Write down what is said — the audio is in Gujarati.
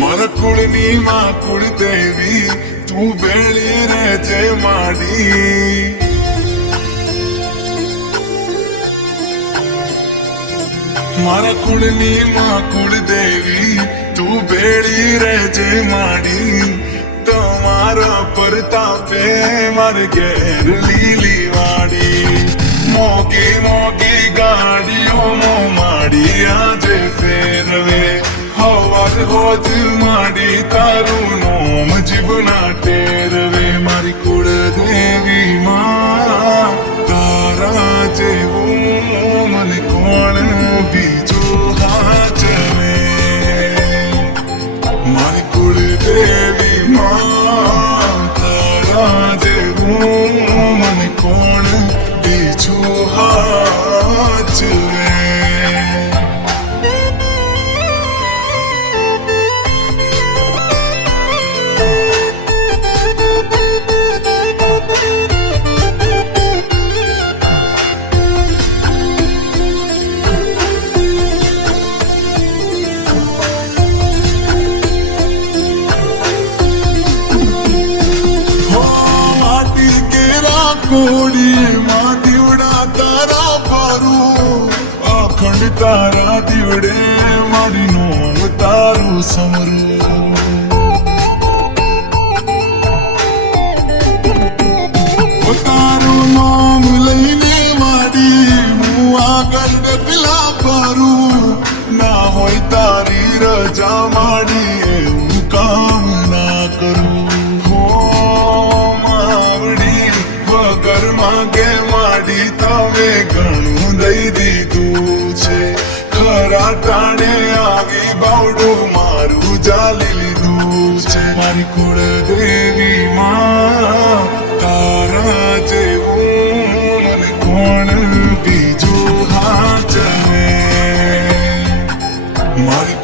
મારા કુળની માં કુળ દેવી તું બેળી રહેજે માડી મારા કુળની માં કુળ દેવી તું બેળી રહેજે માડી તમારા પરતાપે મારે ઘેર લીલી વાડી મોગી મોગી ગાડીઓ માડી આજે ફેરવે હવાર હોજ માડી તારું નોમ જીવના ટેરવે મારી કુળ દેવી માં તારા જેવું મને કોણ બીજું હાચવે મારી કુળ દેવી માં તારા જેવું મને કોણ બીજું હાચવે કોડી માં દીવડા તારા પારું અખંડ તારા દીવડે મારી નોમ તારું સમરું તારું નામ લઈને માડી હું આગળ ડગલા પારું ના હોય તારી રજા માડી એવું કામ ના કરું માગે માડી તમે ઘણું દઈ દીધું છે ખરા ટાણે આવી બાવડું મારું જાલી લીધું છે મારી કુળ દેવી માં તારા જેવું મને કોણ બીજું હાચવે મારી